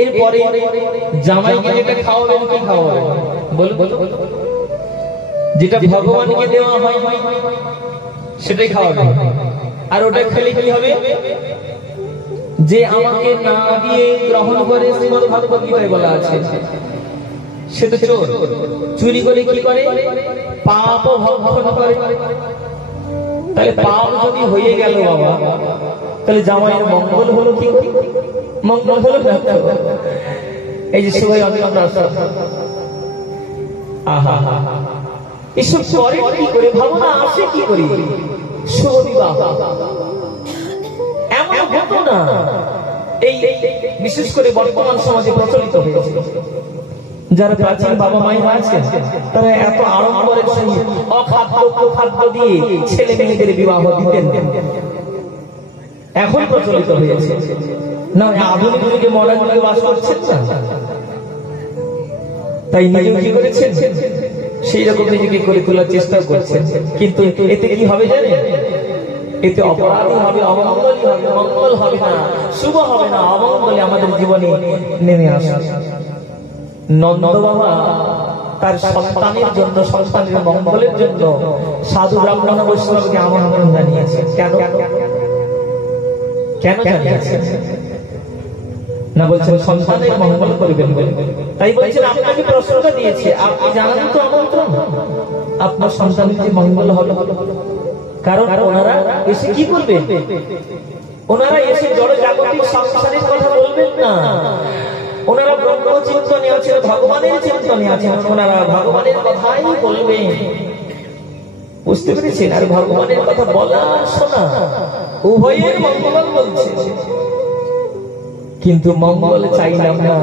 এরপরে জামাইকে যেটা খাওয়াবেন কি খাওয়াবেন বলো, যেটা ভগবানকে দেওয়া হয় সেটাই খাওয়াবেন। আর ওটা খেলে কি হবে? যে আমাকে না দিয়ে গ্রহণ করে, শ্রীমদ্ ভাগবত গীতায় বলা আছে, সে তো চোর। চুরি করে কি করে? পাপ ভক্ষণ করে। তাহলে পাপ যদি হয়ে গেল বাবা, তাহলে জামাইয়ের মঙ্গল হলো কি করে? মঙ্গল হলো না। এই যে সবাই আহা এসব করে কি করে? ভাবনা আসে কি করে? শুভ বিবাহ এমন হতো না। এই বিশেষ করে বর্তমান সমাজে প্রচলিত হয়েছে। যারা প্রাচীন বাবা মায়েরা আছে তারা এত আড়ম্বরের সহিত অখাদ্য কুখাদ্য দিয়ে ছেলে মেয়েদের বিবাহ দিতেন। এখন প্রচলিত হয়েছে না, আধুনিক যুগে মডার্ন যুগে বাস করছেন না, তাই নিজেও কি করেছেন সেই রকম নিজেকে করে তোলার চেষ্টা করছেন। কিন্তু এতে কি হবে জানেন? এতে অপরাধী হবে, অমঙ্গলই হবে, মঙ্গল হবে না, শুভ হবে না, অমঙ্গলে আমাদের জীবনে নেমে আসে। নন্দ বাবা তার সন্তানের জন্য, সন্তানের মঙ্গলের জন্য সাধু ব্রাহ্মণ বৈষ্ণবকে আমন্ত্রণ জানিয়েছে। কেন কেন জানিয়েছে না? বলছেন সন্তানের মঙ্গল করবেন বলে। তাই বলছেন আপনাকে প্রশ্নটা দিয়েছে, আপনি জানান তো আমন্ত্রণ আপনার সন্তানের যে মঙ্গল হবে। কারণ ওনারা এসে কি করবেন? ওনারা এসে জড় জাগতিক সংসারের কথা বলবেন না। ওনারা ব্রহ্ম চিন্তনে আছেন, ভগবানের চিন্তনে আছেন, ওনারা ভগবানের কথাই বলবেন। বুঝতে পেরেছেন? আর ভগবানের কথা বলা শোনা উভয়ের মঙ্গল বলছে। কিন্তু মঙ্গল চাইলাম না,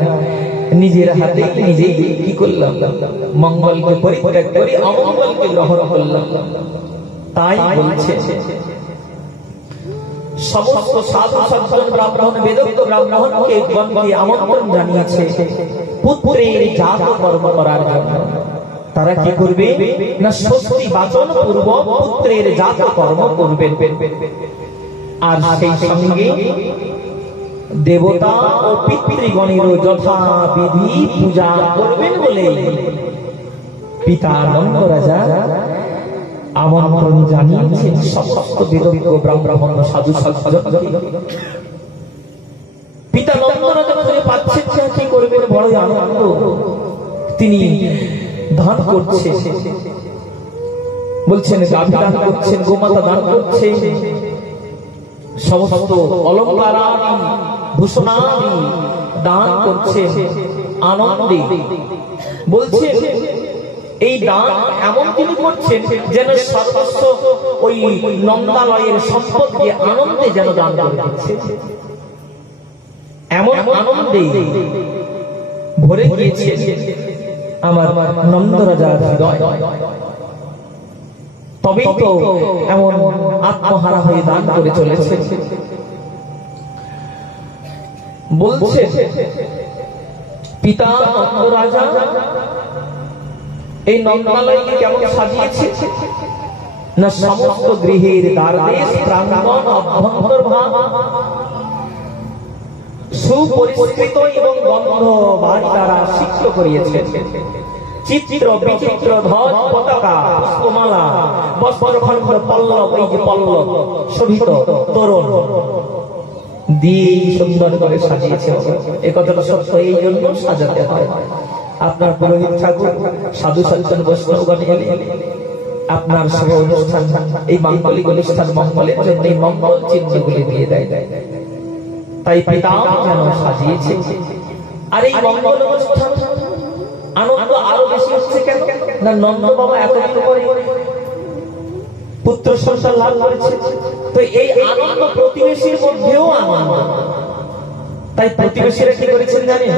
নিজের হাতে নিজেই কি করলাম? মঙ্গলকে পরিত্যাগ করে অমঙ্গলকে গ্রহণ করলাম। তাই বলছে সমস্ত সাধু সজ্জন ব্রাহ্মণ, বেদজ্ঞ ব্রাহ্মণকে গণকে আমন্ত্রণ জানিয়েছে পুত্রের জাত কর্ম করার জন্য। তারা কি করবে না? স্বস্তি বাচন পূর্বক পুত্রের জাত কর্ম করবেন। আর সেই সঙ্গে দেবতা ও পিতৃগণের যথাবিধি পূজা করবেন বলে পিতা নন্দ রাজা আমন্ত্রণ জানিয়েছেন সমস্ত বেদজ্ঞ ব্রাহ্মণ সাধু সজ্জনকে। পিতা নন্দ রাজা পাচ্ছেন কি করবেন? বড়ই আনন্দ। তিনি দান করছেন, বলছেন গাভী দান করছেন, গোমাতা দান করছেন, সমস্ত অলঙ্কারাদি ভূষণাদি দান করছেন আনন্দে। বলছেন এই দান এমন তিনি করছেন যেন সর্বস্ব ওই নন্দালয়ের সম্পদকে আনন্দে যেন দান করছে। এমন আনন্দে ভরে গিয়েছে আমার নন্দ রাজার হৃদয়। তবেই তো এমন আত্মহারা হয়ে দান করে চলেছে। বলছে পিতা নন্দ রাজা এই নন্দালয়কে কেমন সাজিয়েছে না? সমস্ত গৃহের দ্বারদেশ প্রাঙ্গণ অভ্যন্তর ভাগ সুপরিষ্কৃত এবং বন্ধ বাড়ি দ্বারা সিক্ত করিয়েছে। চিত্র বিচিত্র ধ্বজ পতাকা পুষ্পমালা বস্ত্রখণ্ড পল্লব, এই যে পল্লব শোভিত তোরণ দিয়ে সুন্দর করে সাজিয়েছে। এ কথাটা সত্য, এই জন্য সাজাতে হয়। আপনার পুরোহিত ঠাকুর সাধু সজ্জন বৈষ্ণবগণ এলে আপনার সব অনুষ্ঠান, এই মাঙ্গলিক অনুষ্ঠান মঙ্গলের জন্য এই মঙ্গল চিহ্নগুলি দিয়ে দেয়। তাই পিতা যেন সাজিয়েছে। আর এই মঙ্গল অনুষ্ঠান আনন্দ আরো বেশি হচ্ছে কেন না? নন্দ বাবা এতদিন পরে পুত্র সন্তান লাভ করেছে, তো এই আনন্দ প্রতিবেশীর মধ্যেও আনন্দ। তাই প্রতিবেশীরা কি করেছেন জানেন?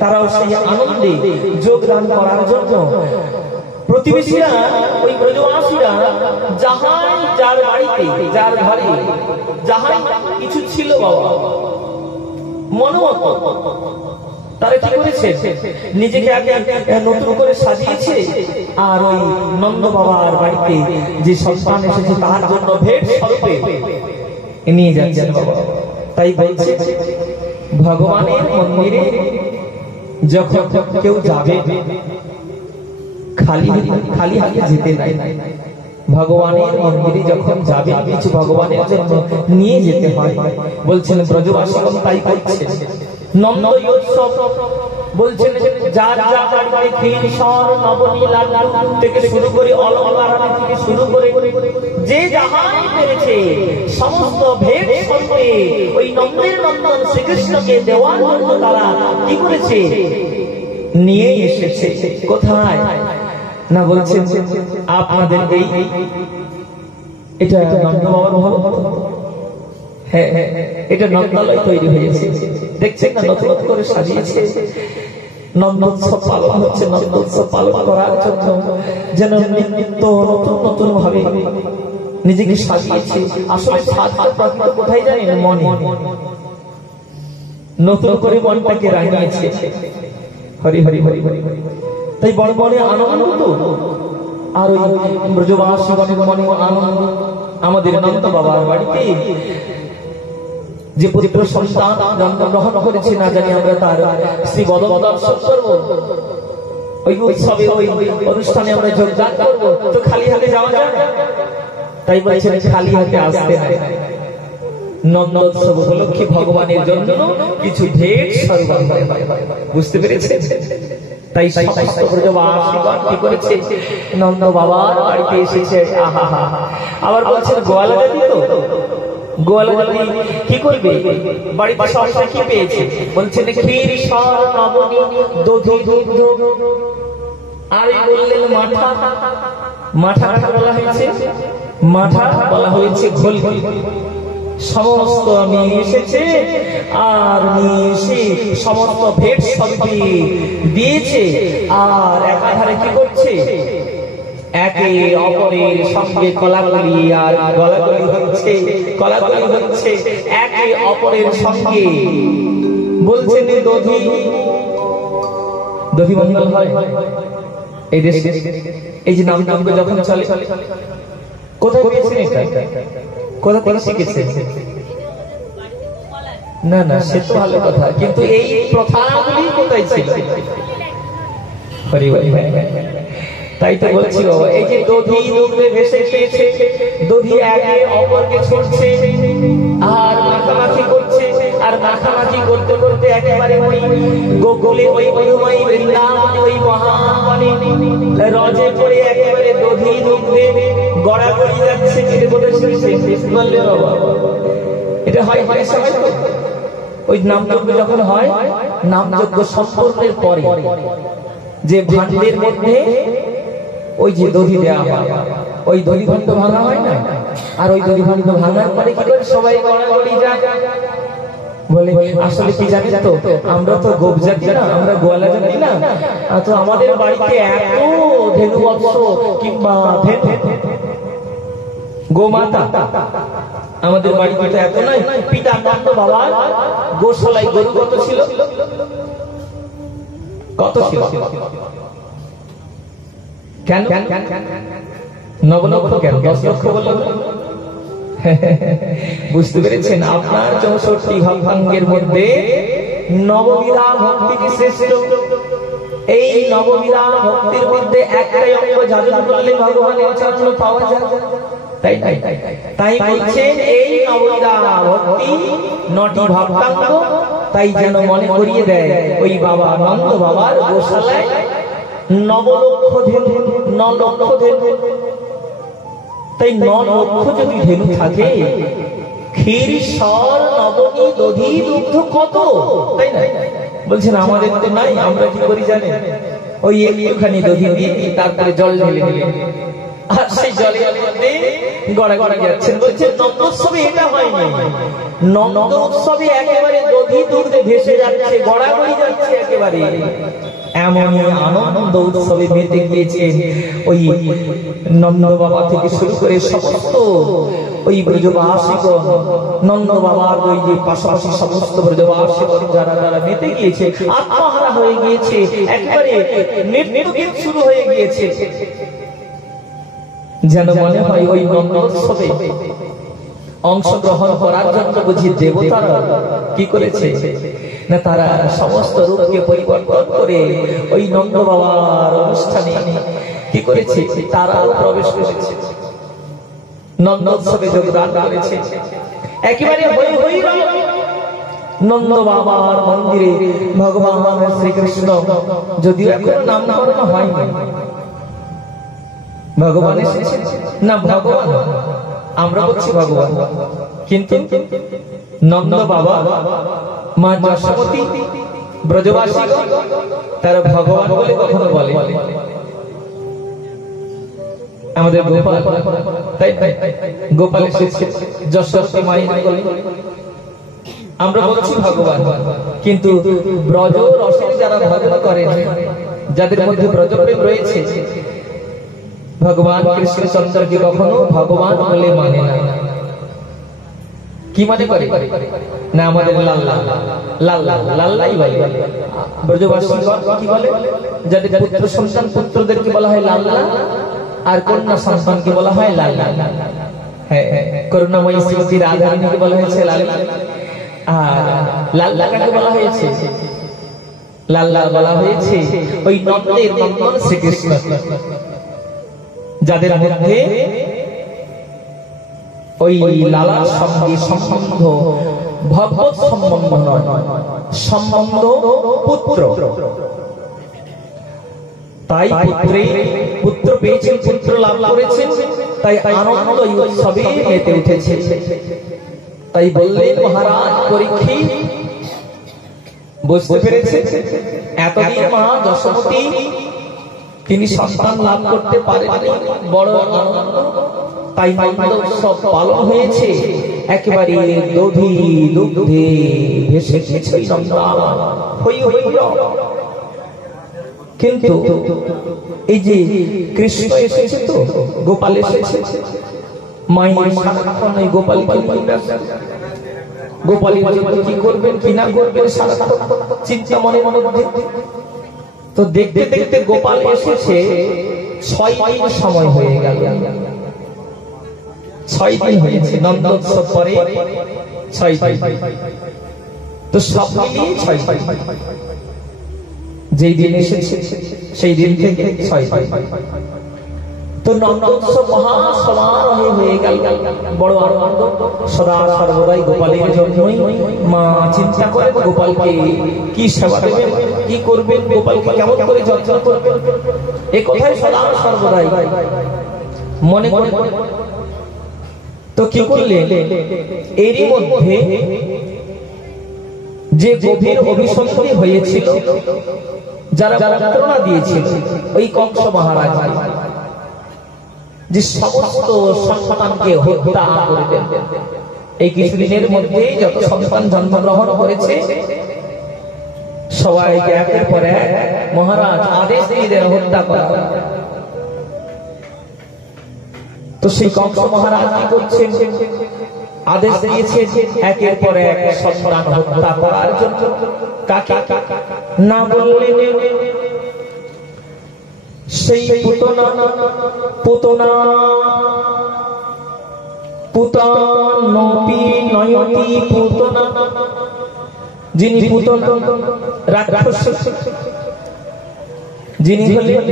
তারাও সেই আনন্দে যোগদান করার জন্য প্রতিবেশীরা, ওই ব্রজবাসীরা যাহাই যার বাড়িতে, যার ঘরে যাহাই কিছু ছিল বাবা মনোমত, তারা কি করেছে? নিজেকে আগে নতুন করে সাজিয়েছে। আর ওই নন্দ বাবার বাড়িতে যে সন্তান এসেছে তার জন্য ভেট স্বরূপে নিয়ে যাচ্ছেন বাবা। তাই বলছে ভগবানের মন্দিরে যখন কেউ যাবে খালি খালি হাতে যেতে নাই। ভগবানের মন্দিরে যখন যাবে কিছু ভগবানের জন্য নিয়ে যেতে হয়। বলছেন ব্রজবাসীগণ তাই করছে। নন্দ উৎসব বলছেন যার যা বাড়িতে ক্ষীর সর নবনী লাড্ডু থেকে শুরু করে অলঙ্কার থেকে শুরু করে যে যাহাই পেরেছে সমস্ত ভেট সঙ্গে ওই নন্দের নন্দন শ্রীকৃষ্ণকে দেওয়ার জন্য তারা কি করেছে, নিয়ে এসেছে। কোথায় না বলছেন আপনাদের এই এটা নন্দ বাবার ভবন, হ্যাঁ এটা নন্দালয় তৈরি হয়েছে, দেখছেন না নতুন করে সাজিয়েছে। নন্দোৎসব পালন হচ্ছে। নন্দোৎসব পালন করার জন্য যেন নিত্য নতুন নতুন ভাবে নিজেকে সাজিয়েছে। আসলে কোথায় জানেন, মনে নতুন করে মনটাকে রাঙিয়েছে। হরি হরি হরি হরি। তাই বড় বড় আনন্দ তো, আর ওই ব্রজবাসীগণের মনে আনন্দ। আমাদের নন্দ বাবার বাড়িতে যে পুত্র সন্তান জন্মগ্রহণ করেছে, না জানি আমরা তার শ্রী বদন দর্শন করবো, ওই উৎসবে ওই অনুষ্ঠানে আমরা যোগদান করবো, তো খালি হাতে যাওয়া যায় না। তাই বলছেন খালি হাতে আসতে হয়। নন্দোৎসব উপলক্ষে ভগবানের জন্য কিছু ভেট সরবরাহ, বুঝতে পেরেছেন? তাই সমস্ত ব্রজবাসীগণ কি করেছে, নন্দ বাবার বাড়িতে এসেছে। আহা হা। আবার বলছেন গোয়ালা জাতি তো, গোয়ালা জাতি কি করবে, বাড়িতে সবসময় কি পেয়েছে, বলছেন ক্ষীর সর নবনী দধি দুগ্ধ, আর বললেন মাঠা। মাঠা বলা হয়েছে, মাঠা বলা হয়েছে ঘোল। সমস্ত নিয়ে এসেছে, আর নিয়ে এসে সমস্ত ভেট সবটি দিয়েছে। আর একাধারে কি করছে, একে অপরের সঙ্গে কলাকলি আর গলাগলি হচ্ছে, কলাকলি হচ্ছে একে অপরের সঙ্গে। বলছেন দধি, দধি মন্ডল হয় এই দেশে। এই যে নাম যখন চলে, কোথায় পেয়েছেন এটা, কোথায় কোথায় শিখেছে? না না, সে তো ভালো কথা, কিন্তু এই প্রথাগুলি কোথায় ছিল? তাই তো বলছি বাবা, এই যে দধি দুগ্ধে ভেসে খেয়েছে, দধি একে অপরকে ছড়ছে আর মাখামাখি করছে, আর মাখামাখি করতে করতে একেবারে ওই গোকুলে ওই মধুময়ী বৃন্দাবনে ওই মহাবনে রজে পড়ে একেবারে দধি দুগ্ধে গড়াগড়ি যাচ্ছে। কেটে বলেছে বললে বাবা, এটা হয় হয় সময় তো ওই নামযজ্ঞ যখন হয়, নামযজ্ঞ সম্পূর্ণের পরে যে ভাণ্ডের মধ্যে ওই যে দধি দেওয়া হয়, ওই দধি ভাণ্ড ভাঙা হয় না, আর ওই দধি ভাণ্ড ভাঙার পরে কি করে সবাই গড়াগড়ি যায়। বলে আসলে কি জানেন তো, আমরা তো গোপ জাতি না, আমরা গোয়ালা জাতি না, তো আমাদের বাড়িতে এত ধেনু বৎস কিংবা গোমাতা আমাদের বাড়িতে তো এত নাই। পিতা নন্দ বাবার গোশালায় গরু কত ছিল, কত ছিল? কেন 9 লক্ষ কেন 10 লক্ষ বললেন? বুঝতে পেরেছেন? আপনার 64 ভাবাঙ্গের মধ্যে নববিধা ভক্তিটি শ্রেষ্ঠ। এই নববিধা ভক্তির মধ্যে একটাই অঙ্গ যাজন করলে ভগবানের চরণ পাওয়া যায়। তাই তাই বলছেন এই নববিধা ভক্তি 9টি ভাবাঙ্গ। তাই যেন মনে করিয়ে দেয় ওই বাবা নন্দ বাবার গোশালায় 9 লক্ষ ধেনু, 9 লক্ষ ধেনু। তাই 9 লক্ষ যদি ধেনু থাকে, ক্ষীর সর নবনী দধি দুগ্ধ কত, তাই না? বলছেন আমাদের তো নাই, আমরা কি করি জানেন, ওই একটুখানি দধি দিয়ে তারপরে জল ঢেলে ঢেলে আর সেই জলের মধ্যে গড়াগড়ি যাচ্ছেন। বলছেন নন্দোৎসবে এটা হয়নি, নন্দোৎসবে একেবারে দধি দুগ্ধে ভেসে যাচ্ছে, গড়াগড়ি যাচ্ছে একেবারে। এমনই আনন্দ উৎসবে মেতে গিয়েছেন ওই নন্দ বাবা থেকে শুরু করে সমস্ত ওই ব্রজবাসীগণ, নন্দ বাবার ওই যে পাশাপাশি সমস্ত ব্রজবাসীগণ যারা যারা মেতে গিয়েছে, আত্মহারা হয়ে গিয়েছে, একেবারে নৃত্যগীত শুরু হয়ে গিয়েছে। যেন মনে হয় ওই নন্দোৎসবে অংশগ্রহণ করার জন্য বুঝি দেবতারা কি করেছে না, তারা সমস্ত রূপকে পরিবর্তন করে ওই নন্দ বাবার অনুষ্ঠানে কি করেছে, তারাও প্রবেশ করেছে, নন্দোৎসবে যোগদান করেছে। একেবারে হই নন্দ বাবার মন্দিরে ভগবান শ্রীকৃষ্ণ, যদিও এখন নামকরণ হয়নি, ভগবান এসেছে না, ভগবান আমরা বলছি ভগবান, কিন্তু নন্দ বাবা মা যশোমতী ব্রজবাসী তারা ভগবান বলে কখনো বলে। আমাদের গোপাল, তাই গোপাল এসেছে যশোমতী মায়ের বলে আমরা বলছি ভগবান, কিন্তু ব্রজ রসে যারা ভজন করেন, যাদের মধ্যে ব্রজপ্রেম রয়েছে, ভগবান কৃষ্ণচন্দ্রকে কখনো ভগবান বলে মানে না। কি মানে করে না, আমাদের লাল্লা লাল্লা লাল্লাই বলে। ব্রজবাসীগণ কি বলে, যাদের পুত্র সন্তান, পুত্রদেরকে বলা হয় লাল্লা, আর কন্যা সন্তানকে বলা হয় লাল্লা। হ্যাঁ, করুণাময়ী শ্রীমতী রাধারানীকে বলা হয়েছে লাল্লা, আর লাল্লা কাকে বলা হয়েছে, লাল্লা বলা হয়েছে ওই নন্দের নন্দন শ্রীকৃষ্ণ, যাদের মধ্যে ওই লালার সঙ্গে সম্বন্ধ ভগবত সম্বন্ধ নয়, সম্বন্ধ পুত্র। তাই পুত্র পেয়েছেন, পুত্র লাভ করেছেন, তাই আনন্দ উৎসবে মেতে উঠেছে। তাই বললেন মহারাজ পরীক্ষিত, বুঝতে পেরেছে এতদিন মা যশোমতী তিনি সন্তান লাভ করতে পারেননি, বড় আনন্দ, তাই নন্দ উৎসব পালন হয়েছে। একেবারে দধি দুগ্ধে ভেসে গেছে সন্তান, হই হই। কিন্তু এই যে কৃষ্ণ এসেছে, তো গোপাল এসেছে, মায়ের সারাক্ষণ এই গোপাল গোপালের জন্য কি করবেন কি না করবেন সারাক্ষণ চিন্তা মনের মধ্যে। তো দেখতে দেখতে গোপাল এসেছে 6 দিন সময় হয়ে গেল, 6 দিন হয়েছে নন্দোৎসব পরে 6 দিন। তো সব মিলিয়ে 6 দিন, যেই দিন এসেছে সেই দিন থেকে 6 দিন। তো নন্দোৎসব মহা সমারোহে হয়ে গেল, বড় আনন্দ। সদা সর্বদাই গোপালের জন্যই মা চিন্তা করে গোপালকে কি সেবা দেবেন, কি করবেন, গোপালকে কেমন করে যত্ন করবেন, এ কথাই সদা সর্বদাই মনে করে। তো কি করলেন, এরই মধ্যে যে গভীর অভিসন্ধি হয়েছিল, যারা মন্ত্রণা দিয়েছিল ওই কংস মহারাজ, যে সমস্ত সন্তানকে হত্যা করবেন, এই কিছুদিনের মধ্যে যত সন্তান জন্মগ্রহণ করেছে সবাইকে একের পর এক মহারাজ আদেশ দিয়ে দেন হত্যা করা। তো সেই কংস মহারাজ কি করছেন, আদেশ দিয়েছে একের পর এক সন্তান হত্যা করার জন্য। কাকে না বললেন, সেই পুতনা পুতনা পুতানপি নয়তি পুতনা, যিনি পুতনা রাক্ষস, যিনি হলেন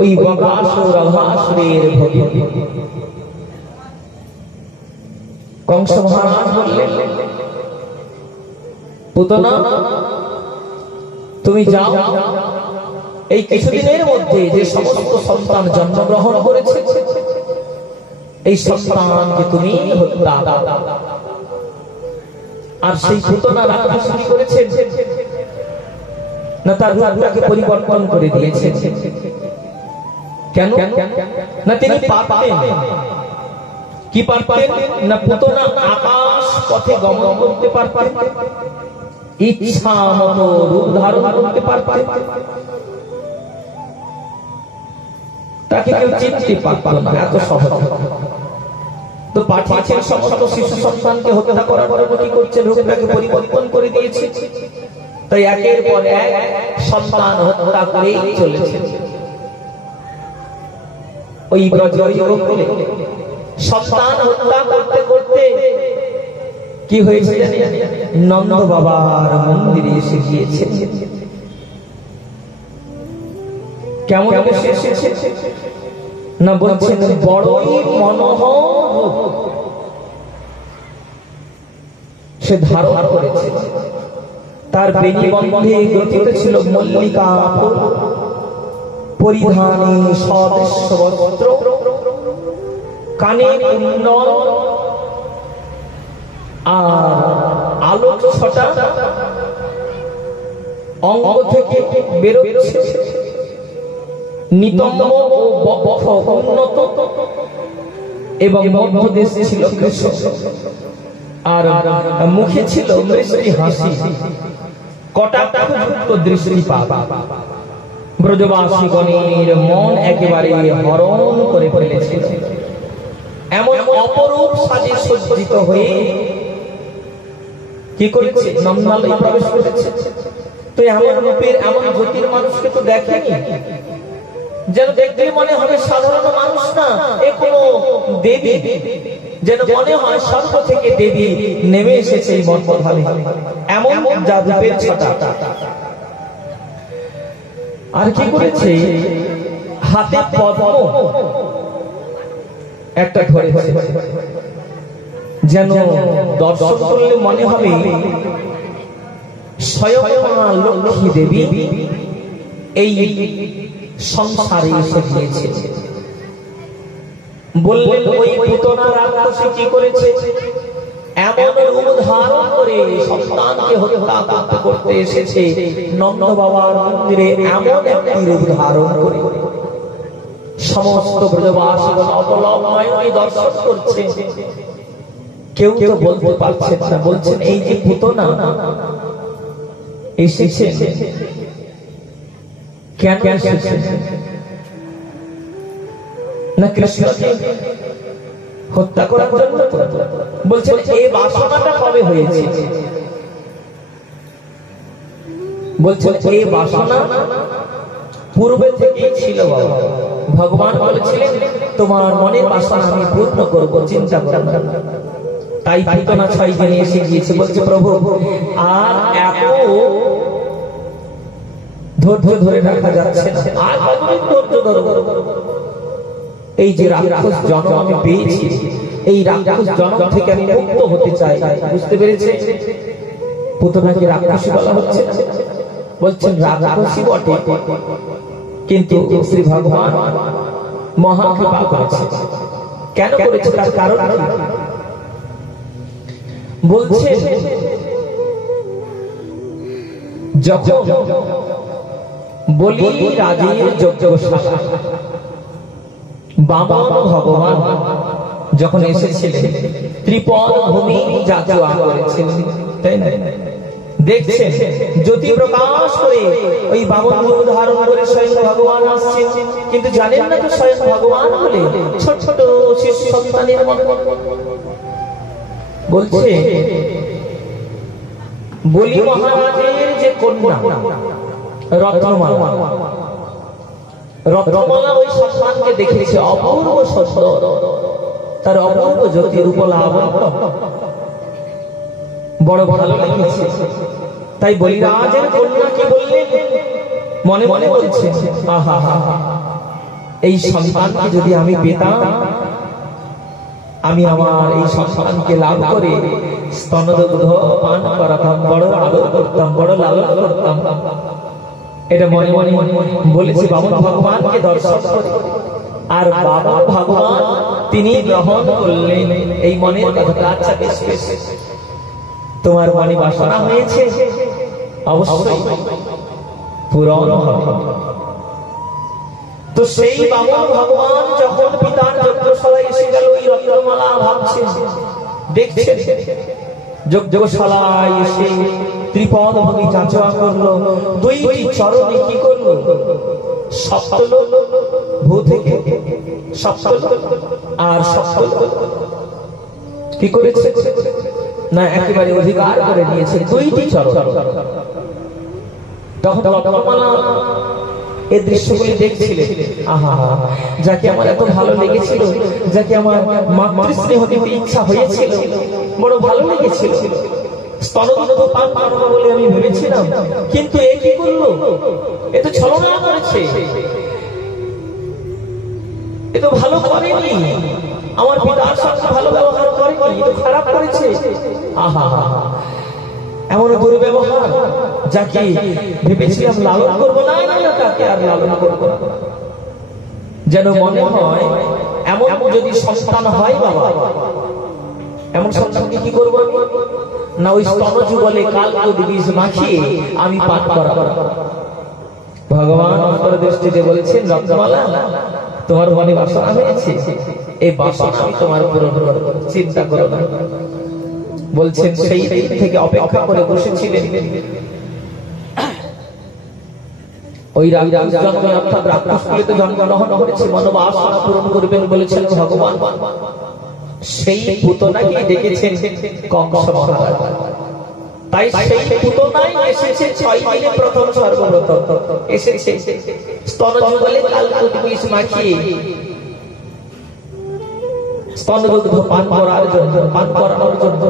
ওই বকাসুর অঘাসুরের ভগিনী। কংস মহারাজ বললেন, পুতনা তুমি যাও, এই কিছুদিনের মধ্যে যে সমস্ত সন্তান জন্মগ্রহণ করেছে এই সন্তানকে তুমি হত্যা দাও। আর সেই পুতনা রাক্ষসী করেছে না, তার রূপটাকে পরিবর্তন করে দিয়েছে। কেন না, তিনি পারতেন, কি পারতেন না, পুতনা আকাশ পথে গমন করতে পারতেন, ইচ্ছা মতো রূপ ধারণ করতে পারতেন, তাকে কেউ চিনতে পারত না এত সহজ। তো পাঠিয়েছেন সমস্ত শিশু সন্তানকে হত্যা করার পরে কি করছেন, রূপটাকে পরিবর্তন করে দিয়েছে। তাই একের পর এক সন্তান হত্যা করেই চলেছে। ওই ব্রজগোকুলে সন্তান হত্যা করতে করতে কি হয়েছে নন্দ বাবার মন্দিরে এসে গিয়েছে। কেমন এসেছে না বলছেন বড়ই মনোহর সে ধারণ করেছে। তার বেণী বন্ধে গঠিত ছিল মল্লিকা ফুল, পরিধানে সদৃশ্য বস্ত্র, কানে কুণ্ডল আর আলোক ছটা অঙ্গ থেকে বেরোচ্ছে। নিতম্ব ও বক্ষ উন্নত এবং মধ্যদেশ ছিল কৃষ্ণ, আর মুখে ছিল মিষ্টি হাসি, কটাক্ষযুক্ত দৃষ্টিপাত। ব্রজবাসীগণের মন একেবারে হরণ করে ফেলেছিল। এমন অপরূপ সাজে সজ্জিত হয়ে কি করেছে নন্দালয়ে প্রবেশ করেছে। তো এমন রূপের এমন জ্যোতির মানুষকে তো দেখেনি, যেন দেখলে মনে হবে সাধারণ মানুষ না, এ কোনো দেবী, যেন মনে হয় স্বর্গ থেকে দেবী নেমে এসেছে এই বনপথে। এমন যা রূপের ছটা। আর কি করেছে হাতে পদ্ম একটা ধরেছে, যেন দর্শন করলে মনে হবে স্বয়ং মা লক্ষ্মী দেবী এই সংসারে এসে গিয়েছে। বললেন ওই পুতনা রাক্ষসী কি করেছে, এমন রূপ ধারণ করে সন্তানকে হত্যা করতে করতে এসেছে নন্দ বাবার মন্দিরে। এমন একটি রূপ ধারণ করে সমস্ত ব্রজবাসীগণ অবলম্বনে দর্শন করছে। কেউ তো বলতে পারছে না, বলছেন এই যে পুতনা এসেছে কেন এসেছে না কৃষ্ণকে হত্যা করার জন্য? বলছেন এই বাসনাটা কবে হয়েছে? বলছেন এই বাসনা পূর্বে থেকেই ছিল বাবা। ভগবান বলেছিলেন তোমার মনের বাসনা আমি পূর্ণ করবো, চিন্তা করো না। তাই পুতনা 6 দিনে এসে গিয়েছে। বলছে প্রভু আর এত ধৈর্য ধরে রাখা যাচ্ছে না, আর কতদিন ধৈর্য ধরো? এই যে রাক্ষস জন্ম আমি পেয়েছি, এই রাক্ষস জন্ম থেকে আমি মুক্ত হতে চাই। বুঝতে পেরেছে? পুতনাকে রাক্ষসী বলা হচ্ছে। বলছেন রাক্ষসী বটে, কিন্তু শ্রী ভগবান মহা কৃপা করেছে। কেন করেছে তার কারণ বলছে যখন বলি রাজের যজ্ঞশালা বামন ভগবান যখন এসেছিলেন ত্রিপদ ভূমি যাত্রা করেছিলেন, তাই না? দেখছেন জ্যোতি প্রকাশ করে ওই বামন রূপ ধারণ করে স্বয়ং ভগবান আসছে, কিন্তু জানেন না তো স্বয়ং ভগবান বলে ছোট ছোট শিশু সন্তানের মতো। বলছে বলি মহারাজের যে কন্যা রত্নমালা, রত্নমালা ওই সন্তানকে দেখেছে অপূর্ব সুন্দর, তার অপূর্ব জ্যোতি রূপ লাবণ্য বড় ভালো লেগেছে। তাই বলিরাজের কন্যা কি বললেন, মনে মনে বলছে আহা এই সন্তানকে যদি আমি পেতাম, আমি আমার এই সন্তানকে লাভ করে স্তনদুগ্ধ পান করাতাম, বড় আদর করতাম, বড় লালন করতাম। এটা মনে মনে বলেছি বামন ভগবানকে দর্শন করে। আর বাবা ভগবান তিনি গ্রহণ করলেন এই মনের কথাটা। আচ্ছা বেশ বেশ, তোমার মনে বাসনা হয়েছে, অবশ্যই পূরণ হবে। তো সেই বামন ভগবান যখন পিতার যজ্ঞশালায় এসে গেল, এই রত্নমালা ভাবছে, দেখছে যজ্ঞশালায় এসে ত্রিপদ ভূমি যাচা করলো, দুইটি চরণে কি করলো, সপ্তলোক ভূ থেকে সপ্তলোক আর সপ্তলোক কি করেছে না একেবারে অধিকার করে নিয়েছে দুইটি চরণ। তখন রত্নমালা এই দৃশ্যগুলি দেখছিলেন। আহা, যাকে আমার এত ভালো লেগেছিল, যাকে আমার মাতৃস্নেহ দিতে ইচ্ছা হয়েছিল, বড় ভালো লেগেছিল, স্তনদন্ত পান করাবো বলে আমি ভেবেছিলাম, কিন্তু এ কি করলো? এ তো ছলনা করেছে, এ তো ভালো করেনি, আমার পিতার সঙ্গে ভালো ব্যবহার করেনি, এ তো খারাপ করেছে। আহা, এমন দুর্ব্যবহার, যাকে ভেবেছিলাম লালন করবো না, তাকে আর লালন করবো না। যেন মনে হয় এমন যদি সন্তান হয় বাবা, এমন সন্তানকে কি করবো না, ওই স্তনযুগলে কালকুট বীজ মাখিয়ে আমি পান করাবো। ভগবান অন্তর্দৃষ্টিতে বলেছেন, রত্নমালা, তোমার মনে বাসনা হয়েছে, এই বাসনা আমি তোমার পূরণ করব, চিন্তা করো না। বলছেন সেই দিন থেকে অপেক্ষা করে বসেছিলেন ওই জন্মে, অর্থাৎ রাক্ষসকুলেতে জন্মগ্রহণ করেছে, মনোবাসনা পূরণ করবেন বলেছেন ভগবান। সেই পুতনাকে ডেকেছেন কংস মহারাজ। তাই সেই পুতনাই এসেছে 6 দিনে প্রথম সর্বপ্রথম এসেছে স্তনযুগলে কালকুট বীজ মাখিয়ে স্তনদুগ্ধ পান করার জন্য, পান করানোর জন্য।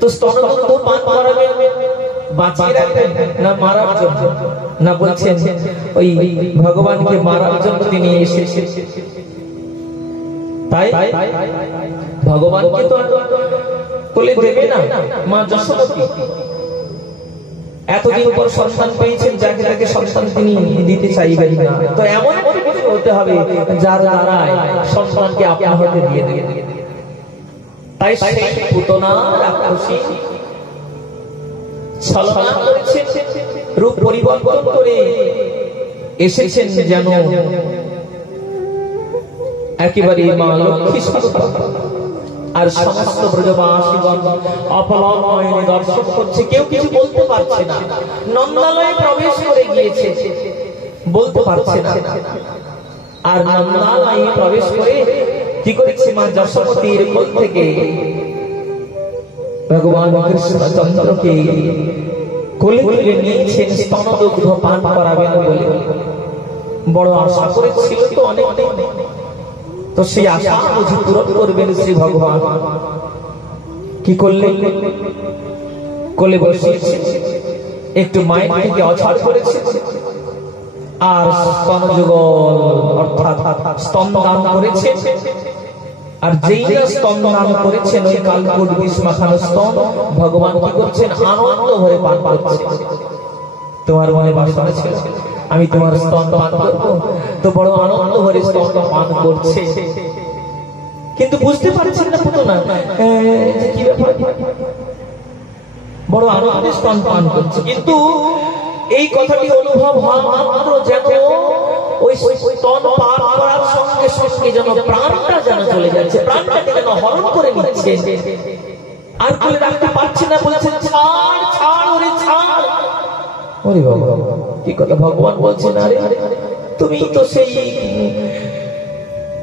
তো স্তনদুগ্ধ পান করাবেন বাঁচিয়ে রাখবেন না মারার জন্য? না, বলছেন ওই ভগবানকে মারার জন্য তিনি এসেছেন। তাই ভগবানকে তো কোলে দেবে না মা যশোমতী। এতদিন পর সন্তান পেয়েছেন, যাকে তাকে সন্তান তিনি দিতে চাইবেন না। তো এমন কিছু হতে হবে যার দ্বারায় সন্তানকে আপনার হাতে দিয়ে দেবে। তাই সেই পুতনা রাক্ষসী ছলনা করেছেন, রূপ পরিবর্তন করে এসেছেন যেন একেবারে মা লক্ষ্মী সন্তান। আর সমস্ত ব্রজবাসীগণ অপলক নয়নে দর্শন করছে, কেউ কিছু বলতে পারছে না। নন্দালয়ে প্রবেশ করে গিয়েছে, বলতে পারছে না। আর নন্দালয়ে প্রবেশ করে কি করেছে, মা যশোমতীর কোল থেকে ভগবান কৃষ্ণচন্দ্রকে কোলে তুলে নিয়েছেন স্তনদুগ্ধ পান করাবেন বলে। বড় আশা করেছিল তো অনেক, তো সেই আশা বুঝি পূরণ করবেন শ্রী ভগবান। কি করলেন? কোলে বসিয়েছে, একটু মায়ের থেকে অছাড় করেছে, আর স্তনযুগল অর্থাৎ স্তনদান করেছে। আর যেই স্তনদান করেছেন, ওই কালকুট বীজ মাখানো স্তন ভগবান কি করছেন, আনন্দ ভরে পান করছেন। তোমার মনে বাসনা ছিল আমি তোমার স্তন পান করবো, তো বড় আনন্দ ভরে স্তন পান করছে, কিন্তু বুঝতে পারছেন না পুতনা কি ব্যাপার, বড় আনন্দে স্তন পান করছে। কিন্তু এই কথাটি অনুভব হওয়া মাত্র যেন ওই স্তন পান করার সঙ্গে সঙ্গে যেন প্রাণটা যেন চলে যাচ্ছে, প্রাণটাকে যেন হরণ করে নিচ্ছে, আর কোলে রাখতে পারছে না। বলেছেন, ছাড় ছাড় ওরে ছাড়। ওরে বাবা, কি কথা! ভগবান বলছেন, আরে তুমি তো সেই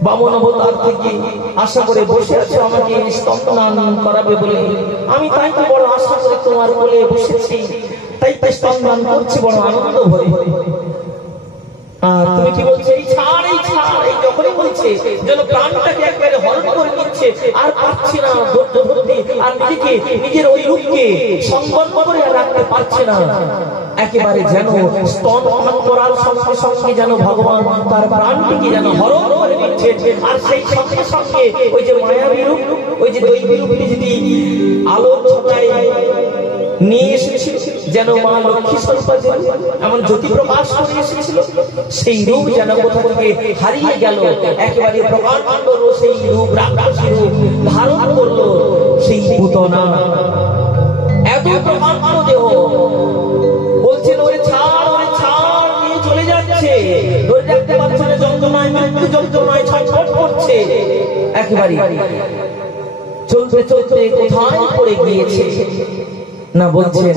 বামন অবতার থেকে আশা করে বসে আছো আমাকে স্তনদান করাবে বলে। আমি তাই তো বড় আশা করে তোমার কোলে বসেছি, তাই তো স্তনদান করছি বড় আনন্দ ভরে। আর তুমি কি বলছো, এই ছাড় এই ছাড়, এই যখনই বলছে যেন প্রাণটাকে একবারে হরণ করে নিচ্ছে, আর পারছে না ধৈর্য ধরতে, আর নিজেকে নিজের ওই রূপকে সংবরণ করে রাখতে পারছে না। একেবারে যেন স্তন পান করার সঙ্গে সঙ্গে যেন ভগবান তার প্রাণটিকে যেন হরণ করে নিচ্ছে। আর সেই সঙ্গে সঙ্গে ওই যে মায়াবী রূপ, ওই যে দৈবী রূপটি যদি আলো ছোটায় নিয়ে এসেছিল, যেন মা লক্ষ্মী স্বরূপা এমন জ্যোতি প্রকাশ করে এসেছিল, সেই রূপ যেন কোথা থেকে হারিয়ে গেল। একেবারে প্রকাণ্ড সেই রূপ, রাক্ষসী রূপ ধারণ করলো সেই পুতনা। এত প্রকাণ্ড দেহ, বলছেন ওরে ছাড় ওরে ছাড়, নিয়ে চলে যাচ্ছে, ধরে রাখতে পারছে না, যন্ত্রণায় মৃত্যু যন্ত্রণায় ছটফট করছে। একেবারে চলতে চলতে কোথায় পড়ে গিয়েছে না, বলছেন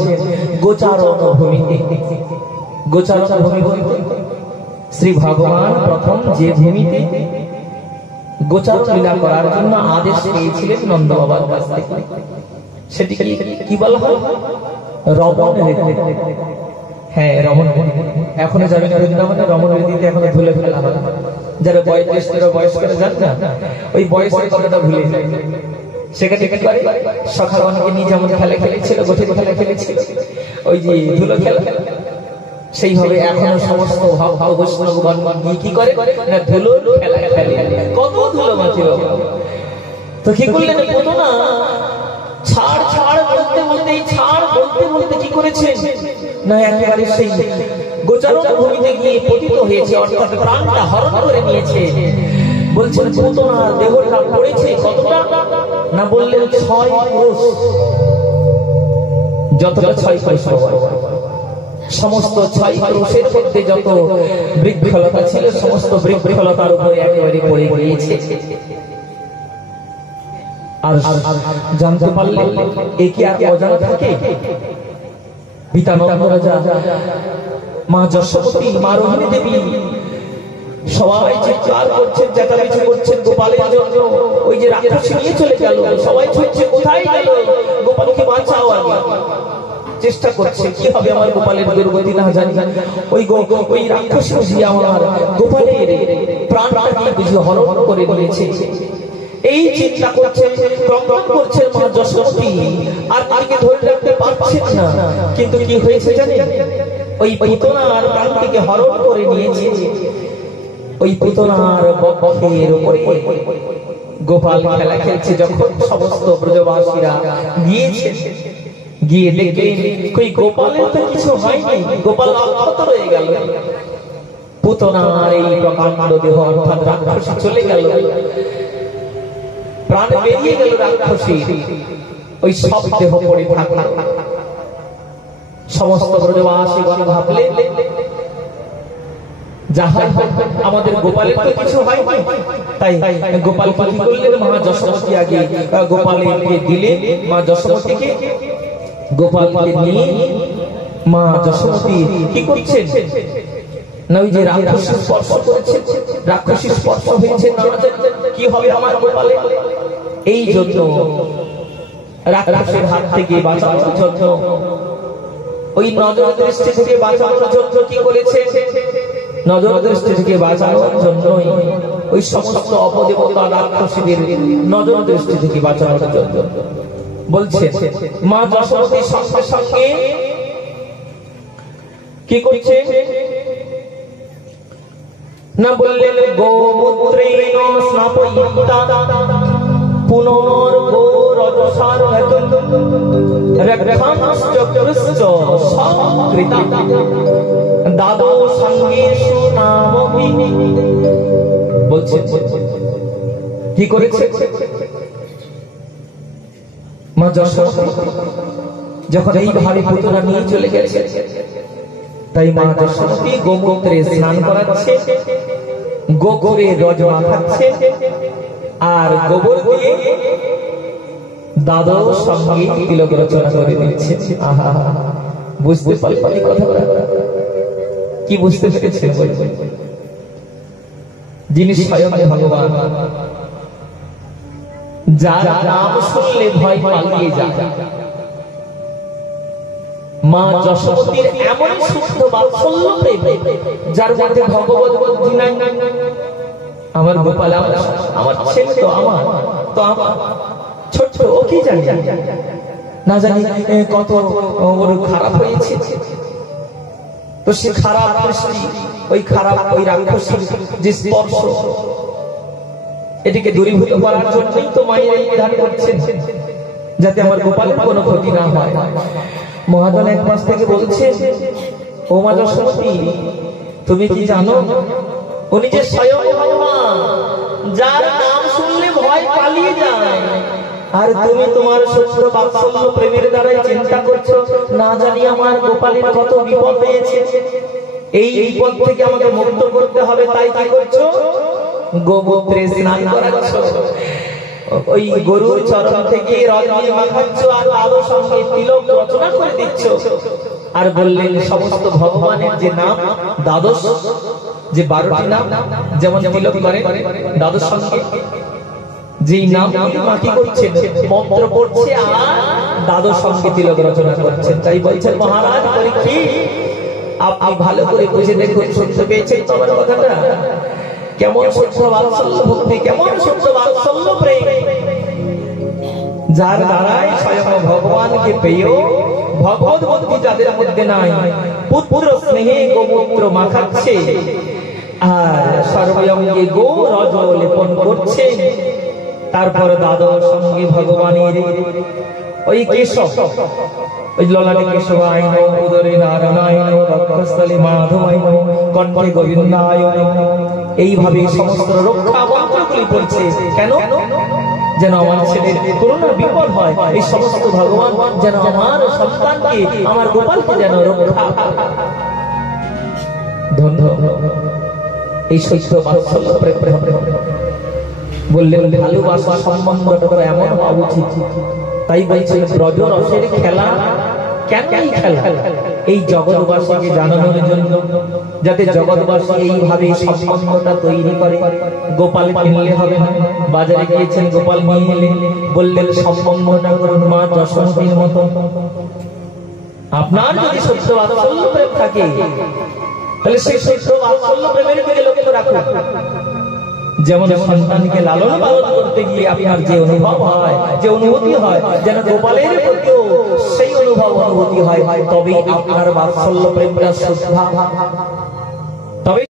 গোচারণ ভূমিতে। গোচারণ ভূমি বলতে শ্রী ভগবান প্রথম যে ভূমিতে গোচারণ লীলা করার জন্য আদেশ পেয়েছিলেন নন্দ বাবার কাছ থেকে, সেটি কি বলা হয়? রমণ রীতি। হ্যাঁ, রমণ এখনো যাবেন বৃন্দাবনে, রমণ রীতিতে এখনো ধুলে ফেলা হয়। যারা বয়স করে যান না, ওই বয়সের কথাটা ভুলে যায়। সেখানে কি করে, সকাল অনেকে নিয়ে যেমন খেলা খেলেছিল, গোঠে খেলা খেলেছিল, ওই যে ধুলো খেলা, সেইভাবে এখনো সমস্ত ভক্ত বৈষ্ণবগণ কি করে না, ধুলো খেলা খেলে। কত ধুলো মাছে বাবা। তো কি করলেন পুতনা, ছাড় ছাড় বলতে বলতে, ছাড় বলতে বলতে কি করেছেন না, একেবারে সেই গোচারণ ভূমিতে গিয়ে পতিত হয়েছে, অর্থাৎ প্রাণটা হরণ করে নিয়েছে। বলছেন পুতনা দেহটা পড়েছে কতটা না, বললেন 6 ক্রোশ। যতটা 6 ক্রোশ, সমস্ত 6 ক্রোশের মধ্যে যত বৃক্ষলতা ছিল, সমস্ত বৃক্ষলতার উপরে একেবারে পড়ে গিয়েছে। আর জানতে পারলেন এ কি আর অজানা থাকে? পিতা নন্দ রাজা, মা যশোমতী, মা রোহিণী দেবী সবাই চিৎকার করছেন, চেঁচামেচি করছেন গোপালের জন্য। ওই যে রাক্ষসী নিয়ে চলে গেল, সবাই ছুটছে, কোথায় গেল, গোপালকে বাঁচাও। আগে চেষ্টা করছে, কি হবে আমার গোপালের দুর্গতি না জানি, ওই রাক্ষসী বুঝি আমার গোপালের প্রাণটাকে বুঝি হরণ করে নিয়েছে। এই চিন্তা করছেন, ক্রন্দন করছেন মা যশোমতী, আর তাকে ধরে রাখতে পারছেন না। কিন্তু কি হয়েছে জানেন, ওই পুতনার প্রাণটিকে হরণ করে নিয়েছে। ওই পুতনার বক্ষের উপরে গোপাল খেলা খেলছে। যখন সমস্ত ব্রজবাসীরা গিয়েছে, গিয়ে দেখে কই গোপালের তো কিছু হয়নি, গোপাল অক্ষত রয়ে গেল। পুতনার এই প্রকাণ্ড দেহ অর্থাৎ রাক্ষসী চলে গেল, প্রাণ বেরিয়ে গেল রাক্ষসী, ওই সব দেহ পড়ে থাকল। সমস্ত ব্রজবাসীগণ ভাবলেন যাহাই আমাদের গোপালের তো কিছু হয়নি। তাই গোপাল কি করলেন, মা যশোমতী আগে গোপালকে দিলে, মা যশোমতীকে গোপালকে নিয়ে মা যশোমতী কি করছেন না, ওই যে রাক্ষসী স্পর্শ করেছে, রাক্ষসী স্পর্শ হয়েছে, কি হবে আমার গোপালে। এই জন্য রাক্ষসের হাত থেকে বাঁচানোর জন্য, ওই নজর দৃষ্টি থেকে বাঁচানোর জন্য কি করেছে, নজর দৃষ্টি থেকে বাঁচানোর জন্যই ওই সমস্ত অপদেবতা রাক্ষসীদের নজর দৃষ্টি থেকে বাঁচানোর জন্য বলছে মা যশোমতীর সঙ্গে সঙ্গে কি করছে না, বললেন গোমূত্রেণ স্নাপয়িতা পুনর্গোরজসার রক্ষাংশ্চ কৃশ্চ সংকৃতা দাদো সঙ্গেষু নামপি। বলছে কি করেছে মা যশোমতী, যখন এইভাবে পুতনা নিয়ে চলে গেছে, তাই মা যশোমতী গোমূত্রে স্নান করাচ্ছে, গোবরে রজ মাখাচ্ছে, আর গোবর দিয়ে দাদর সঙ্গে তিলক রচনা করে দিচ্ছে। আহা, বুঝতে পারলেন কথাটা? কি বুঝতে পেরেছে? যিনি স্বয়ং ভগবান, যার নাম শুনলে ভয় পালিয়ে যায়। মা যশোমতীর এমন শুদ্ধ বাৎসল্য প্রেম, যার মধ্যে ভগবত বুদ্ধি নাই। আমার গোপাল আমার ছেলে, তো আমার ছোট্ট, ও কি জানি না জানি কত ওর খারাপ হয়েছে। তো সে খারাপ দৃষ্টি, ওই খারাপ ওই রাক্ষসীর যে স্পর্শ, এটিকে দূরীভূত করার জন্যই তো মায়ের এই বিধান করছেন, যাতে আমার গোপালের কোনো ক্ষতি না হয়। মহাজন এক মাস থেকে বলছে, ও মা যশোমতী, তুমি কি জানো উনি যে স্বয়ং ভগবান, যার নাম শুনলে ভয় পালিয়ে যায়। আর তুমি তোমার সত্য বাৎসল্য প্রেমের দ্বারাই চিন্তা করছো, না জানি আমার গোপালের কত বিপদ হয়েছে, এই বিপদ থেকে আমাকে মুক্ত করতে হবে। তাই কি করছো? গোমূত্রে স্নান করাচ্ছ, ওই গরুর চরণ থেকে রজ দিয়ে মাখাচ্ছ, আর আলো সঙ্গে তিলক রচনা করে দিচ্ছ। আর বললেন সমস্ত ভগবানের যে নাম দ্বাদশ, যে 12টি নাম, যেমন তিলক করে দ্বাদশ সঙ্গে যেই নাম মা কি করছেন, মন্ত্র পড়ছে আর দাদর সঙ্গে তিলক রচনা করছেন। তাই বলছেন মহারাজ পরীক্ষিত, আপনি ভালো করে বুঝে দেখুন, শুনতে পেয়েছেন তো আমার কথাটা? কেমন সত্য বাৎসল্য ভক্তি, কেমন সত্য বাৎসল্য প্রেম, যার দ্বারাই স্বয়ং ভগবানকে পেয়েও ভগবত ভক্তি যাদের মধ্যে নাই, পুত্র স্নেহে গোমূত্র মাখাচ্ছে আর সর্বঙ্গে গো রজ লেপন করছে, তারপর দাদর সঙ্গে ভগবানের ওই কেশব, ওই ললাটে কেশবায় উদরে নারায়ণ রক্ষস্থলে মাধবায় কণ্ঠে গোবিন্দায়, এইভাবে সমস্ত রক্ষা মন্ত্রগুলি পড়ছে। কেন? যেন আমার ছেলের কোনো না বিপদ হয়, এই সমস্ত ভগবান যেন আমার সন্তানকে, আমার গোপালকে যেন রক্ষা। ধন্য এই সত্য বাৎসল্য প্রেম। বললেন ভালোবাসা সম্বন্ধটা এমন হওয়া উচিত। তাই বলছে ব্রজ রসের খেলা। কেন এই খেলা? এই জগৎবাসীকে জানানোর জন্য, যাতে জগৎবাসী এইভাবে সম্বন্ধটা তৈরি করে। গোপাল কিনলে হবে না, বাজারে গিয়েছেন গোপাল নিয়ে এলেন, বললেন সম্বন্ধটা করুন মা যশোমতীর মতো। আপনার যদি সত্য বাৎসল্য প্রেম থাকে, তাহলে সেই সত্য বাৎসল্য প্রেমের দিকে লক্ষ্য রাখুন। যেমন সন্তানকে লালন পালন করতে গিয়ে আপনার যে অনুভব হয়, যে অনুভূতি হয়, যেন গোপালের প্রতিও সেই অনুভূতি হয়, তবেই আপনার বাৎসল্য প্রেমটা শ্রদ্ধা। তবে